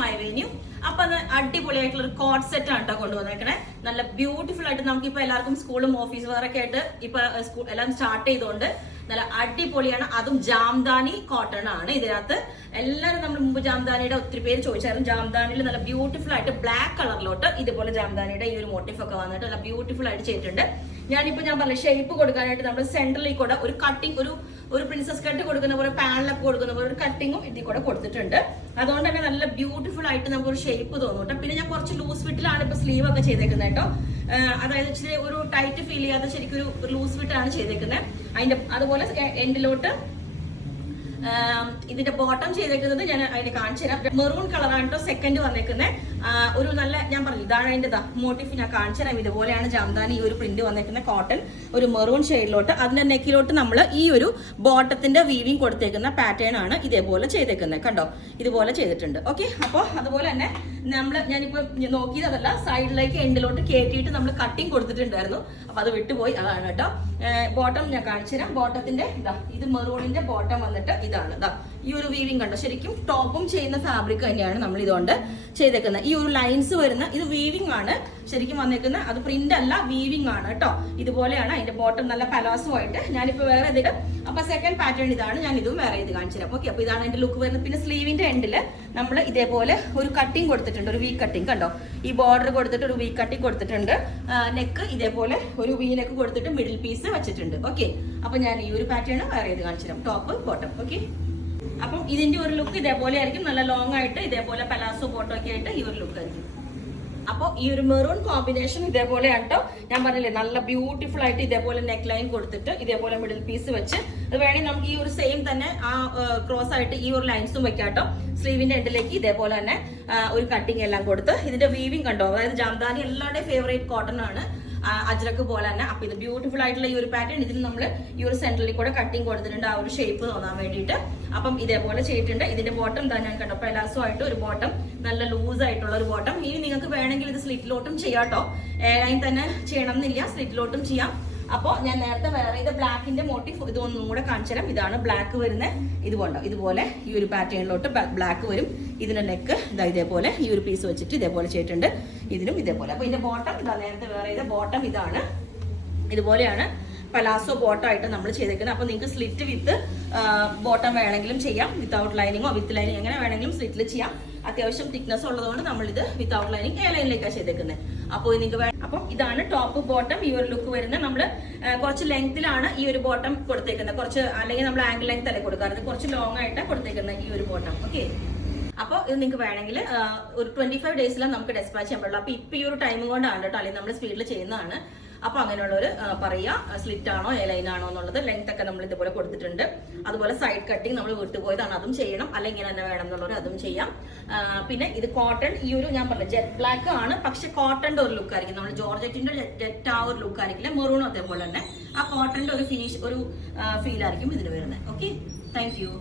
My venue. അപ്പൊ അത് അടിപൊളിയായിട്ടുള്ള ഒരു കോട്ട് സെറ്റ് ആണ് കേട്ടോ കൊണ്ടുവന്നേക്കണേ. നല്ല ബ്യൂട്ടിഫുൾ ആയിട്ട് നമുക്കിപ്പോ എല്ലാവർക്കും സ്കൂളും ഓഫീസ് വേറൊക്കെ ആയിട്ട് ഇപ്പൊ സ്കൂൾ എല്ലാം സ്റ്റാർട്ട് ചെയ്തുകൊണ്ട് നല്ല അടിപൊളിയാണ്. അതും ജാംദാനി കോട്ടൺ ആണ് ഇതിനകത്ത്. എല്ലാവരും നമ്മൾ മുമ്പ് ജാംദാനിയുടെ ഒത്തിരി പേര് ചോദിച്ചായിരുന്നു. ജാംദാനിയിൽ നല്ല ബ്യൂട്ടിഫുൾ ആയിട്ട് ബ്ലാക്ക് കളറിലോട്ട് ഇതുപോലെ ജാംദാനിയുടെ ഈ ഒരു മോട്ടീഫ് ഒക്കെ വന്നിട്ട് നല്ല ബ്യൂട്ടിഫുൾ ആയിട്ട് ചെയ്തിട്ടുണ്ട്. ഞാൻ പറഞ്ഞ ഷേപ്പ് കൊടുക്കാനായിട്ട് നമ്മൾ സെന്ററിൽ കൂടെ ഒരു കട്ടിങ് ഒരു പ്രിൻസസ് കട്ട് കൊടുക്കുന്ന പോലെ പാനലൊക്കെ കൊടുക്കുന്ന പോലെ ഒരു കട്ടിങ്ങും ഇതിൽ കൂടെ കൊടുത്തിട്ടുണ്ട്. അതുകൊണ്ട് തന്നെ നല്ല ബ്യൂട്ടിഫുൾ ആയിട്ട് നമുക്ക് ഒരു ഷേപ്പ് തോന്നും കേട്ടോ. പിന്നെ ഞാൻ കുറച്ച് ലൂസ് ഫിറ്റിലാണ് ഇപ്പൊ സ്ലീവ് ഒക്കെ ചെയ്തേക്കുന്നത് കേട്ടോ. അതായത് ഇച്ചിരി ഒരു ടൈറ്റ് ഫീൽ ചെയ്യാതെ ശരിക്കും ഒരു ലൂസ് ഫിറ്റാണ് ചെയ്തേക്കുന്നത്. അതുപോലെ എൻഡിലോട്ട് ഇതിന്റെ ബോട്ടം ചെയ്തേക്കുന്നത് ഞാൻ അതിന് കാണിച്ചു തരാം. മെറൂൺ കളറാണ് കേട്ടോ സെക്കൻഡ് വന്നേക്കുന്നത്. ഒരു നല്ല ഞാൻ പറഞ്ഞു ഇതാണ് അതിന്റെ മോട്ടീഫ് ഞാൻ കാണിച്ചു തരാം. ഇതുപോലെയാണ് ജാംദാനി ഈ ഒരു പ്രിന്റ് വന്നേക്കുന്നത്. കോട്ടൺ ഒരു മെറൂൺ ഷെയ്ഡിലോട്ട് അതിന്റെ നെക്കിലോട്ട് നമ്മൾ ഈ ഒരു ബോട്ടത്തിന്റെ വീവിങ് കൊടുത്തേക്കുന്ന പാറ്റേൺ ആണ് ഇതേപോലെ ചെയ്തേക്കുന്നത്. കണ്ടോ, ഇതുപോലെ ചെയ്തിട്ടുണ്ട്. ഓക്കെ, അപ്പോൾ അതുപോലെ തന്നെ ഞാനിപ്പോ നോക്കിയതല്ല, സൈഡിലേക്ക് എൻഡിലോട്ട് കയറ്റിയിട്ട് നമ്മൾ കട്ടിങ് കൊടുത്തിട്ടുണ്ടായിരുന്നു. അപ്പൊ അത് വിട്ടുപോയി, അതാണ് കേട്ടോ. ബോട്ടം ഞാൻ കാണിച്ചു തരാം. ബോട്ടത്തിന്റെ ഇത് മെറൂണിന്റെ ബോട്ടം വന്നിട്ട് ഇതാണ്. ഈ ഒരു വീവിങ് കണ്ടോ, ശരിക്കും ടോപ്പും ചെയ്യുന്ന ഫാബ്രിക് തന്നെയാണ് നമ്മൾ ഇതുകൊണ്ട് ചെയ്തേക്കുന്നത്. ഈ ഒരു ലൈൻസ് വരുന്ന ഇത് വീവിങ് ആണ് ശരിക്കും വന്നേക്കുന്നത്. അത് പ്രിന്റ് അല്ല, വീവിങ് ആണ് കേട്ടോ. ഇതുപോലെയാണ് അതിന്റെ ബോട്ടം നല്ല പലാസോ ആയിട്ട്. ഞാനിപ്പോ വേറെ ഇതിട്ട് അപ്പൊ സെക്കൻഡ് പാറ്റേൺ ഇതാണ്. ഞാൻ ഇതും വേറെ ഇത് കാണിച്ചു തരാം. ഓക്കെ, അപ്പൊ ഇതാണ് അതിന്റെ ലുക്ക് വരുന്നത്. പിന്നെ സ്ലീവിന്റെ എൻഡില് നമ്മൾ ഇതേപോലെ ഒരു കട്ടിങ് കൊടുത്തിട്ടുണ്ട്, ഒരു വി കട്ടിങ് കണ്ടോ. ഈ ബോർഡർ കൊടുത്തിട്ട് ഒരു വി കട്ടിങ് കൊടുത്തിട്ടുണ്ട്. നെക്ക് ഇതേപോലെ ഒരു വി നെക്ക് കൊടുത്തിട്ട് മിഡിൽ പീസ് വെച്ചിട്ടുണ്ട്. ഓക്കെ, അപ്പൊ ഞാൻ ഈ ഒരു പാറ്റേൺ വേറെ ഇത് കാണിച്ചു തരാം, ടോപ്പ് ബോട്ടം. ഓക്കെ, അപ്പം ഇതിന്റെ ഒരു ലുക്ക് ഇതേപോലെ ആയിരിക്കും. നല്ല ലോങ് ആയിട്ട് ഇതേപോലെ പലാസോ ബോട്ടോ ഒക്കെ ആയിട്ട് ഈ ഒരു ലുക്ക് ആയിരിക്കും. അപ്പോൾ ഈ ഒരു മെറൂൺ കോമ്പിനേഷൻ ഇതേപോലെയാണ് കേട്ടോ. ഞാൻ പറഞ്ഞില്ലേ നല്ല ബ്യൂട്ടിഫുൾ ആയിട്ട് ഇതേപോലെ നെക്ക് ലൈൻ കൊടുത്തിട്ട് ഇതേപോലെ മിഡിൽ പീസ് വെച്ച് അത് വേണമെങ്കിൽ നമുക്ക് ഈ ഒരു സെയിം തന്നെ ആ ക്രോസ് ആയിട്ട് ഈ ഒരു ലൈൻസും വെക്കാം കേട്ടോ. സ്ലീവിന്റെ എൻഡിലേക്ക് ഇതേപോലെ തന്നെ ഒരു കട്ടിങ് എല്ലാം കൊടുത്ത് ഇതിന്റെ വീവിങ് കണ്ടോ. അതായത് ജാംദാനി എല്ലാവരുടെയും ഫേവറേറ്റ് കോട്ടൺ ആണ്, അജ്രക്ക് പോലെ തന്നെ. അപ്പൊ ഇത് ബ്യൂട്ടിഫുൾ ആയിട്ടുള്ള ഈ ഒരു പാറ്റേൺ ഇതിന് നമ്മൾ ഈ ഒരു സെന്ററിൽ കൂടെ കട്ടിങ് കൊടുത്തിട്ടുണ്ട്, ആ ഒരു ഷേപ്പ് തോന്നാൻ വേണ്ടിയിട്ട്. അപ്പം ഇതേപോലെ ചെയ്തിട്ടുണ്ട്. ഇതിന്റെ ബോട്ടം തന്നെ ഞാൻ കണ്ടോ, പെലാസോ ആയിട്ട് ഒരു ബോട്ടം, നല്ല ലൂസ് ആയിട്ടുള്ള ഒരു ബോട്ടം. ഇനി നിങ്ങൾക്ക് വേണമെങ്കിൽ ഇത് സ്ലിറ്റിലോട്ടും ചെയ്യാം കേട്ടോ. ലൈൻ തന്നെ ചെയ്യണം എന്നില്ല, സ്ലിറ്റിലോട്ടും ചെയ്യാം. അപ്പോൾ ഞാൻ നേരത്തെ വേറെ ഇത് ബ്ലാക്കിന്റെ മോട്ടീഫ് ഇതൊന്നും കൂടെ കാണിച്ചു തരാം. ഇതാണ് ബ്ലാക്ക് വരുന്നത്. ഇതുകൊണ്ടോ ഇതുപോലെ ഈ ഒരു പാറ്റേണിലോട്ട് ബ്ലാക്ക് വരും. ഇതിന്റെ നെക്ക് ഇതേപോലെ ഈ ഒരു പീസ് വെച്ചിട്ട് ഇതേപോലെ ചെയ്തിട്ടുണ്ട്. ഇതിനും ഇതേപോലെ. അപ്പൊ ഇതിന്റെ ബോട്ടം ഇതാ, നേരത്തെ വേറെ ഇത് ബോട്ടം ഇതാണ്. ഇതുപോലെയാണ് പലാസോ ബോട്ടം ആയിട്ട് നമ്മൾ ചെയ്തേക്കുന്നത്. അപ്പൊ നിങ്ങൾക്ക് സ്ലിറ്റ് വിത്ത് ബോട്ടം വേണമെങ്കിലും ചെയ്യാം, വിത്തൗട്ട് ലൈനിങ്ങോ വിത്ത് ലൈനിങ് എങ്ങനെ വേണമെങ്കിലും സ്ലിറ്റിൽ ചെയ്യാം. അത്യാവശ്യം തിക്നെസ് ഉള്ളതുകൊണ്ട് നമ്മളിത് വിത്തൗട്ട് ലൈനിങ് എ ലൈനിലേക്കാണ് ചെയ്തേക്കുന്നത്. അപ്പോൾ നിങ്ങൾക്ക് അപ്പം ഇതാണ് ടോപ്പ് ബോട്ടം ഈ ഒരു ലുക്ക് വരുന്നത്. നമ്മൾ കുറച്ച് ലെങ്തിലാണ് ഈ ഒരു ബോട്ടം കൊടുത്തേക്കുന്നത്. കുറച്ച് അല്ലെങ്കിൽ നമ്മൾ ആംഗിൾ ലെങ്ത് അല്ലേ കൊടുക്കാറുണ്ട്, കുറച്ച് ലോങ് ആയിട്ട് കൊടുത്തേക്കുന്നത് ഈ ഒരു ബോട്ടം. ഓക്കെ, അപ്പോൾ ഇത് നിങ്ങൾക്ക് വേണമെങ്കിൽ ഒരു 25 ഡേയ്സിലാണ് നമുക്ക് ഡെസ്പാച്ച് ചെയ്യാൻ പറ്റുള്ളൂ. അപ്പോൾ ഇപ്പം ഈ ഒരു ടൈം കൊണ്ടാണ് കേട്ടോ, അല്ലെങ്കിൽ നമ്മൾ സ്പീഡിൽ ചെയ്യുന്നതാണ്. അപ്പോൾ അങ്ങനെയുള്ളവർ പറയുക സ്ലിറ്റ് ആണോ എ ലൈൻ ആണോ എന്നുള്ളത്. ലെങ്ത് ഒക്കെ നമ്മൾ ഇതുപോലെ കൊടുത്തിട്ടുണ്ട്. അതുപോലെ സൈഡ് കട്ടിങ് നമ്മൾ വിട്ടുപോയതാണ്, അതും ചെയ്യണം. അല്ലെങ്കിൽ തന്നെ വേണം എന്നുള്ളവർ അതും ചെയ്യാം. പിന്നെ ഇത് കോട്ടൺ, ഈ ഒരു ഞാൻ പറഞ്ഞ ജെറ്റ് ബ്ലാക്ക് ആണ്, പക്ഷെ കോട്ടന്റെ ഒരു ലുക്ക് ആയിരിക്കും. നമ്മൾ ജോർജറ്റിന്റെ ജെറ്റ് ആ ഒരു ലുക്ക് ആയിരിക്കില്ല. മെറൂണും അതേപോലെ തന്നെ ആ കോട്ടന്റെ ഒരു ഫിനിഷ് ഒരു ഫീൽ ആയിരിക്കും ഇതിന് വരുന്നത്. Okay, thank you.